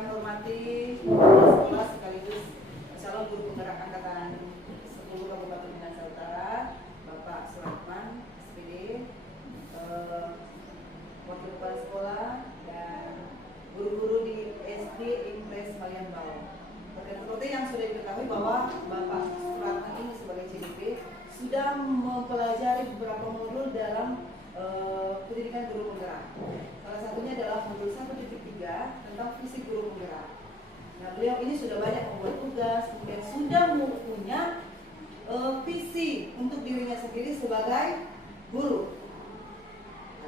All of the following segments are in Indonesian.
kami hormati kepala sekolah sekaligus calon guru penggerak angkatan 10 Kabupaten Minahasa Utara, Bapak Suratman, SPD, wakil kepala sekolah dan guru-guru di SD Impres Maliambau. Seperti yang sudah diketahui bahwa Bapak Suratman ini sebagai CDP sudah mempelajari beberapa modul dalam pendidikan guru penggerak. Salah satunya adalah modul 1.3 tentang visi guru penggerak. Nah, beliau ini sudah banyak membuat tugas, kemudian sudah punya visi untuk dirinya sendiri sebagai guru,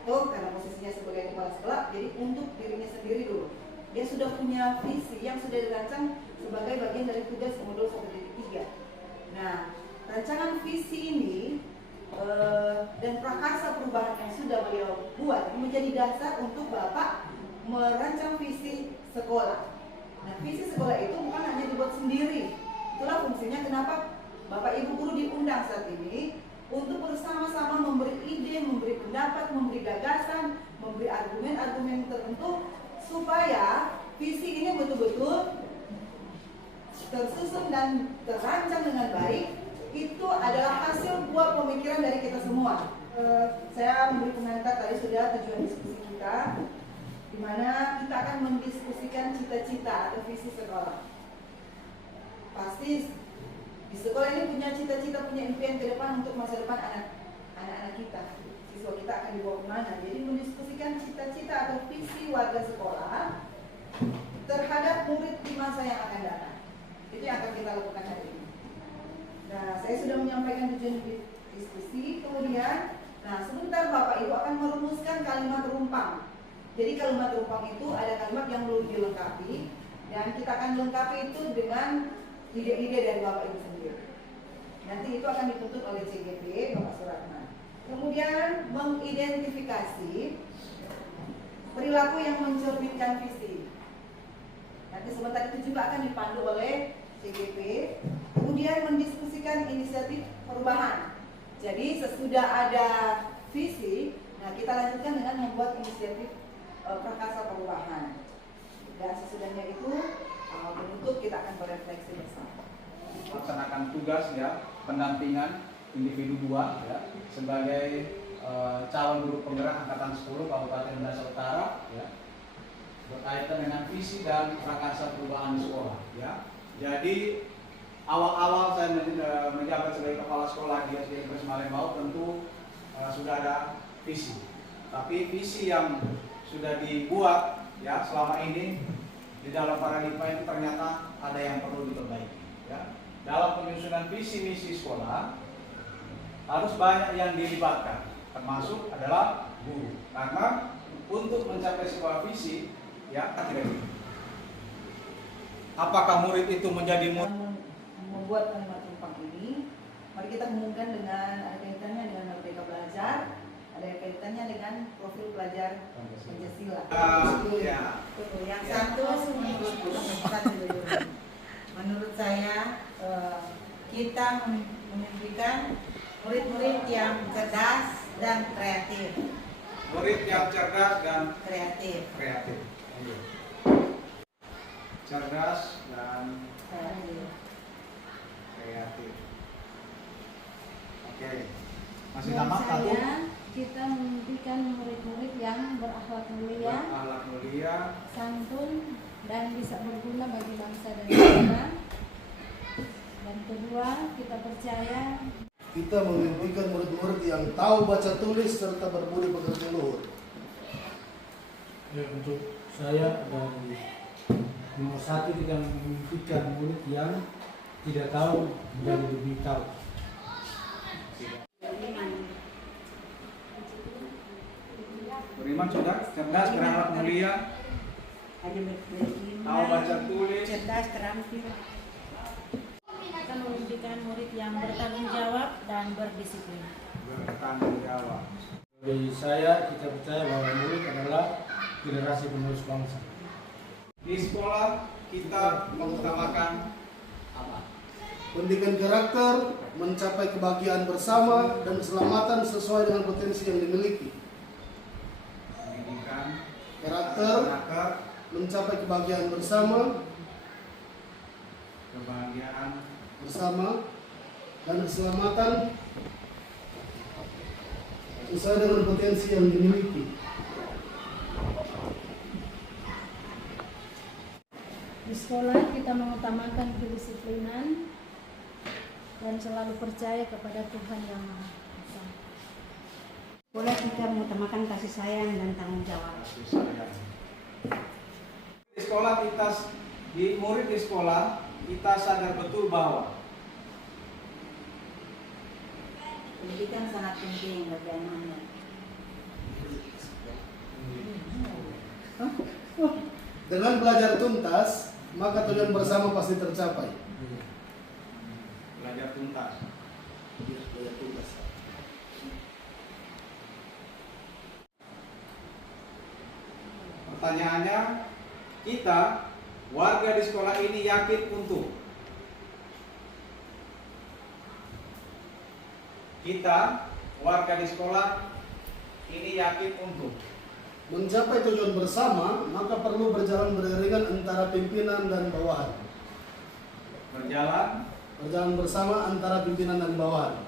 atau karena posisinya sebagai kepala sekolah, jadi untuk dirinya sendiri dulu. Dia sudah punya visi yang sudah dirancang sebagai bagian dari tugas modul 1.3. Nah, rancangan visi ini dan prakarsa perubahan yang sudah beliau buat menjadi dasar untuk Bapak merancang visi sekolah. Nah, visi sekolah itu bukan hanya dibuat sendiri. Itulah fungsinya kenapa Bapak Ibu guru diundang saat ini untuk bersama-sama memberi ide, memberi pendapat, memberi gagasan, memberi argumen-argumen tertentu supaya visi ini betul-betul tersusun dan terancang dengan baik. Itu adalah hasil buah pemikiran dari kita semua. Saya memberi pengantar tadi sudah tujuan diskusi kita, di mana kita akan mendiskusikan cita-cita atau visi sekolah. Pasti di sekolah ini punya cita-cita, punya impian ke depan untuk masa depan anak-anak kita. Siswa kita akan dibawa kemana? Jadi mendiskusikan cita-cita atau visi warga sekolah terhadap murid di masa yang akan datang. Itu yang akan kita lakukan hari ini. Nah, saya sudah menyampaikan tujuan diskusi, kemudian sebentar Bapak Ibu akan merumuskan kalimat rumpang. Jadi kalimat rumpang itu ada kalimat yang perlu dilengkapi, dan kita akan lengkapi itu dengan ide-ide dari Bapak Ibu sendiri. Nanti itu akan dituntut oleh CGP, Bapak Suratman. Kemudian mengidentifikasi perilaku yang mencerminkan visi. Nanti sebentar itu juga akan dipandu oleh CGP. Kemudian mendiskusikan inisiatif perubahan. Jadi sesudah ada visi, kita lanjutkan dengan membuat inisiatif prakarsa perubahan. Dan sesudahnya itu penutup kita akan berefleksi bersama. Melaksanakan tugas ya, pendampingan individu 2 ya, sebagai calon guru penggerak angkatan 10 Kabupaten Minahasa Utara ya, berkaitan dengan visi dan prakarsa perubahan di sekolah ya. Jadi awal-awal saya menjabat sebagai kepala sekolah di SD Impres Maliambau tentu sudah ada visi. Tapi visi yang sudah dibuat ya selama ini di dalam paradigma itu ternyata ada yang perlu diperbaiki ya. Dalam penyusunan visi misi sekolah harus banyak yang dilibatkan, termasuk adalah guru. Karena untuk mencapai sebuah visi ya, apakah murid itu menjadi murid? Membuat kalimat rumpang ini, mari kita hubungkan dengan ada kaitannya dengan Merdeka Belajar, ada kaitannya dengan profil pelajar Pancasila. Yang satu menurut saya kita memimpikan murid-murid yang cerdas dan kreatif. Murid yang cerdas dan kreatif. Cerdas dan kreatif. Oke. Masih nama satu. Kita memimpikan murid-murid yang berakhlak mulia, santun, dan bisa berguna bagi bangsa dan negara. Dan kedua, kita percaya kita memimpikan murid-murid yang tahu baca tulis serta berbudi pekerti luhur. Ya, untuk saya dari nomor 1 kita memimpikan murid yang tidak tahu menjadi lebih tahu. Beriman sudah, cerdas, berakhlak mulia, tahu baca tulis, cerdas, terampil. kita memimpikan murid yang bertanggung jawab dan berdisiplin. bertanggung jawab. Bagi saya, kita percaya bahwa murid adalah generasi penerus bangsa. Di sekolah kita mengutamakan apa? Pendidikan karakter, mencapai kebahagiaan bersama dan keselamatan sesuai dengan potensi yang dimiliki. Pendidikan Karakter, mencapai kebahagiaan bersama dan keselamatan sesuai dengan potensi yang dimiliki. Di sekolah kita mengutamakan kedisiplinan dan selalu percaya kepada Tuhan Yang Maha Esa. Sekolah kita mengutamakan kasih sayang dan tanggung jawab. Di sekolah kita, murid di sekolah kita sadar betul bahwa Pendidikan sangat penting bagi anak-anak. Dengan belajar tuntas, maka tujuan bersama pasti tercapai. belajar tuntas. Belajar tuntas. Pertanyaannya, kita warga di sekolah ini yakin untuk mencapai tujuan bersama, maka perlu berjalan beriringan antara pimpinan dan bawahan. Berjalan bersama antara pimpinan dan bawahan.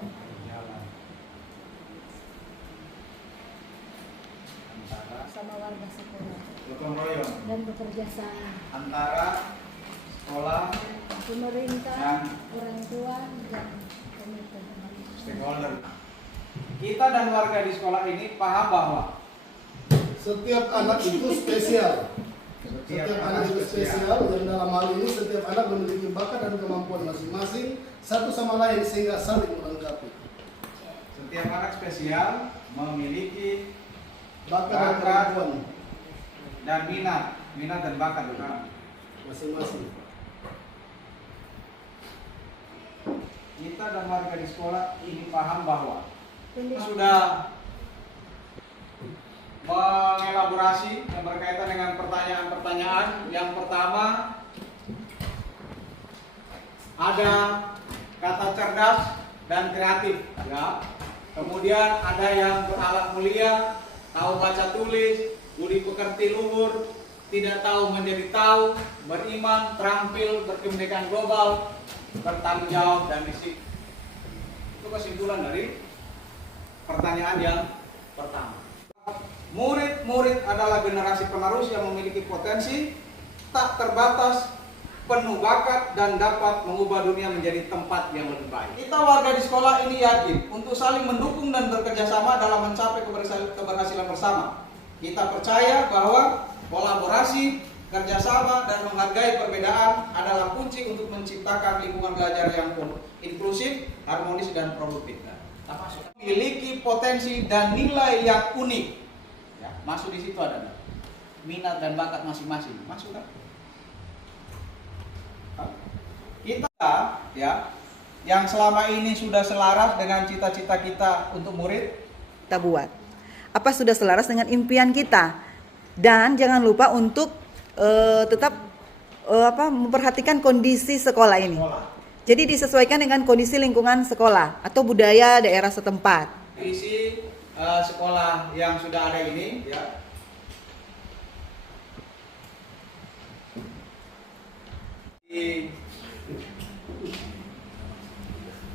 Sama warga sekolah gotong royong dan bekerja sama antara sekolah pemerintah, dan orang tua dan komite. stakeholder. Kita dan warga di sekolah ini paham bahwa Setiap anak itu spesial. Setiap anak itu spesial, dan dalam hal ini setiap anak memiliki bakat dan kemampuan masing-masing satu sama lain sehingga saling melengkapi. setiap anak spesial memiliki Bakat dan kemampuan dan minat dan bakat masing-masing. Kita dan warga di sekolah ini paham bahwa sudah mengelaborasi yang berkaitan dengan pertanyaan-pertanyaan. Yang pertama, ada kata cerdas dan kreatif, ya. Kemudian ada yang berakhlak mulia, tahu baca tulis, budi pekerti luhur, tidak tahu menjadi tahu, beriman, terampil, berkebinekaan global, bertanggung jawab dan disiplin. Itu kesimpulan dari pertanyaan yang pertama. Murid-murid adalah generasi penerus yang memiliki potensi tak terbatas, penuh bakat, dan dapat mengubah dunia menjadi tempat yang lebih baik. Kita warga di sekolah ini yakin untuk saling mendukung dan bekerja sama dalam mencapai keberhasilan bersama. Kita percaya bahwa kolaborasi, kerjasama, dan menghargai perbedaan adalah kunci untuk menciptakan lingkungan belajar yang inklusif, harmonis, dan produktif. Memiliki potensi dan nilai yang unik. Ya, masuk di situ ada minat dan bakat masing-masing. Masuk kan? Kita ya yang selama ini sudah selaras dengan cita-cita kita untuk murid, Kita buat. Apa sudah selaras dengan impian kita? Dan jangan lupa untuk tetap memperhatikan kondisi sekolah ini. Jadi disesuaikan dengan kondisi lingkungan sekolah atau budaya daerah setempat. isi sekolah yang sudah ada ini, ya.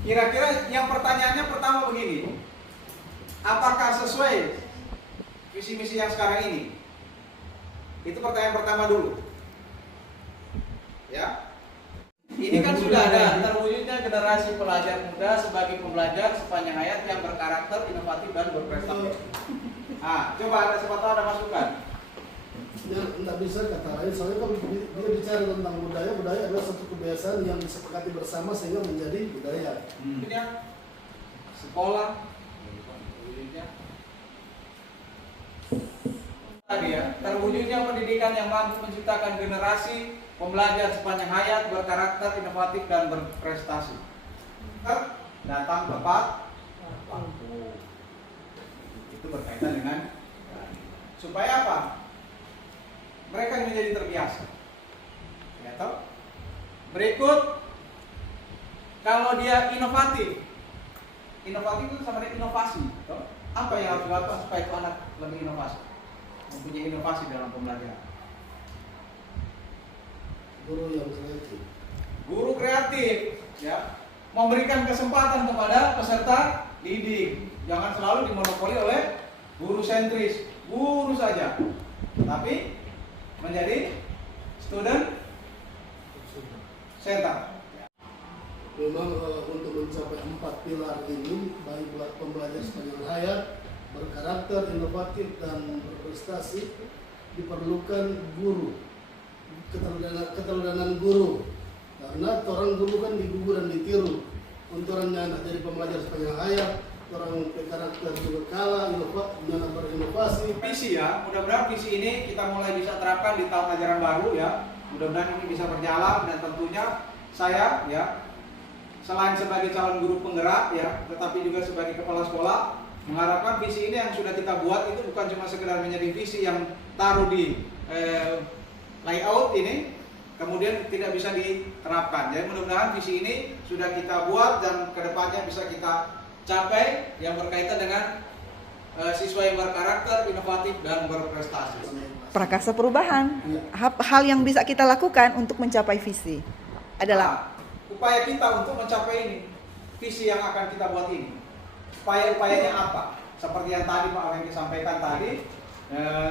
Kira-kira yang pertanyaannya pertama begini, apakah sesuai visi misi yang sekarang ini? Itu pertanyaan pertama dulu, ya. Ini kan sudah ada terwujudnya generasi pelajar muda sebagai pembelajar sepanjang hayat yang berkarakter, inovatif, dan berprestasi. Coba ada masukan. Ya, tidak bisa kata lain, soalnya kalau dia bicara tentang budaya adalah satu kebiasaan yang disepakati bersama sehingga menjadi budaya. Sekolah tadi ya, terwujudnya pendidikan yang mampu menciptakan generasi pembelajar sepanjang hayat, berkarakter, inovatif, dan berprestasi. Datang tepat waktu. Itu berkaitan dengan supaya apa? Mereka menjadi terbiasa. Ya toh? Berikut, kalau dia inovatif itu sama dengan inovasi. Toh? Apa yang harus dilakukan supaya itu anak lebih inovasi? Mempunyai inovasi dalam pembelajaran. Guru yang kreatif. Guru kreatif, ya, memberikan kesempatan kepada peserta didik. Jangan selalu dimonopoli oleh guru sentris, guru saja, tapi menjadi student center. Memang untuk mencapai 4 pilar ini, baik pembelajar sepanjang hayat, berkarakter, inovatif, dan berprestasi, diperlukan guru, keteladanan guru. Karena orang guru kan digugu dan ditiru. Untuk orang yang jadi pembelajar sepanjang hayat, orang berkarakter juga kalah, berinovasi. Visi ya, mudah-mudahan visi ini kita mulai bisa terapkan di tahun ajaran baru ya. Mudah-mudahan ini bisa berjalan, dan tentunya saya ya, selain sebagai calon guru penggerak ya, tetapi juga sebagai kepala sekolah, mengharapkan visi ini yang sudah kita buat itu bukan cuma sekedar menjadi visi yang taruh di layout ini kemudian tidak bisa diterapkan. Jadi mudah-mudahan visi ini sudah kita buat dan kedepannya bisa kita capai yang berkaitan dengan siswa yang berkarakter, inovatif, dan berprestasi. Prakarsa perubahan. Hal yang bisa kita lakukan untuk mencapai visi adalah Upaya kita untuk mencapai ini, visi yang akan kita buat ini. Upaya-upayanya apa? Seperti yang tadi Pak Alengki sampaikan tadi,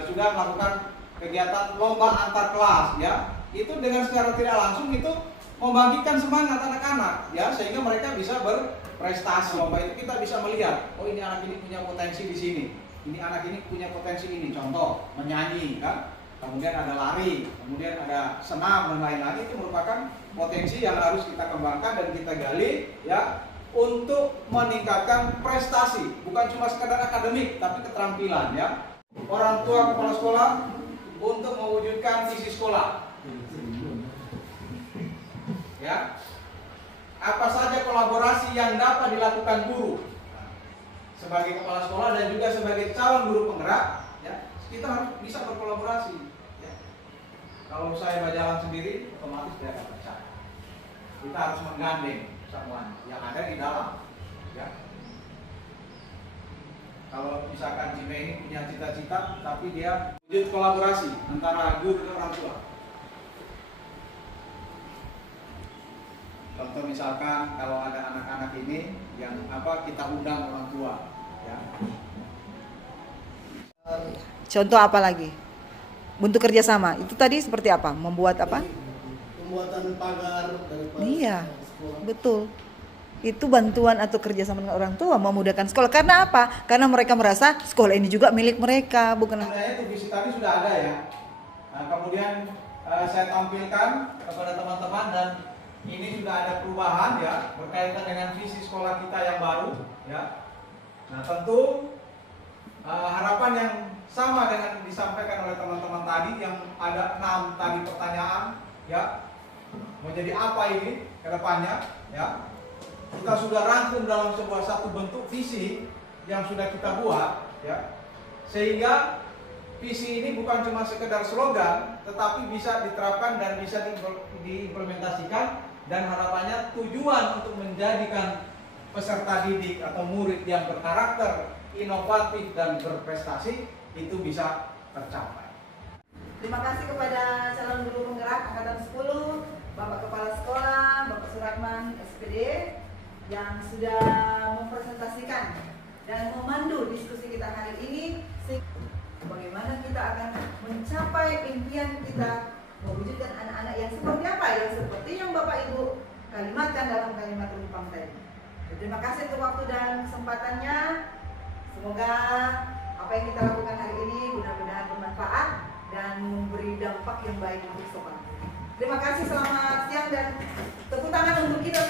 sudah melakukan kegiatan lomba antar kelas ya. Itu dengan secara tidak langsung itu membangkitkan semangat anak-anak ya, sehingga mereka bisa berprestasi. Lomba itu kita bisa melihat, oh ini anak ini punya potensi di sini, ini anak ini punya potensi ini. Contoh menyanyi kan, kemudian ada lari, kemudian ada senam dan lain-lain. Itu merupakan potensi yang harus kita kembangkan dan kita gali ya, untuk meningkatkan prestasi, bukan cuma sekedar akademik tapi keterampilan ya. Orang tua, kepala sekolah untuk mewujudkan visi sekolah ya. Apa saja kolaborasi yang dapat dilakukan guru sebagai kepala sekolah dan juga sebagai calon guru penggerak ya, kita harus bisa berkolaborasi ya. Kalau saya berjalan sendiri otomatis tidak akan percaya. Kita harus menggandeng semuanya yang ada di dalam ya. Kalau misalkan Jime ini punya cita-cita tapi dia wujud kolaborasi antara guru dan orang tua. Contoh misalkan kalau ada anak-anak ini yang kita undang orang tua ya. contoh apa lagi? Bentuk kerjasama itu tadi seperti apa? Membuat apa? Pembuatan pagar dari Iya, sekolah. betul. Itu bantuan atau kerjasama dengan orang tua memudahkan sekolah. Karena apa? Karena mereka merasa sekolah ini juga milik mereka, bukan? Sebenarnya itu visi tadi sudah ada ya. Nah, kemudian saya tampilkan kepada teman-teman dan ini sudah ada perubahan ya berkaitan dengan visi sekolah kita yang baru ya. Nah tentu harapan yang sama dengan disampaikan oleh teman-teman tadi yang ada 6 tadi pertanyaan ya. Mau jadi apa ini ke depannya ya. Kita sudah rangkum dalam sebuah satu bentuk visi yang sudah kita buat ya. Sehingga visi ini bukan cuma sekedar slogan tetapi bisa diterapkan dan bisa diimplementasikan, dan harapannya tujuan untuk menjadikan peserta didik atau murid yang berkarakter, inovatif, dan berprestasi itu bisa tercapai. Terima kasih kepada calon guru penggerak angkatan 10, Bapak Kepala Sekolah, Bapak Suratman SPD yang sudah mempresentasikan dan memandu diskusi kita hari ini. Bagaimana kita akan mencapai impian kita mewujudkan anak-anak yang seperti apa, yang seperti yang Bapak Ibu kalimatkan dalam kalimat rumpang tadi. Terima kasih untuk waktu dan kesempatannya. Semoga apa yang kita lakukan hari ini benar-benar bermanfaat dan memberi dampak yang baik untuk sekolah. Terima kasih, selamat siang dan tepuk tangan untuk kita.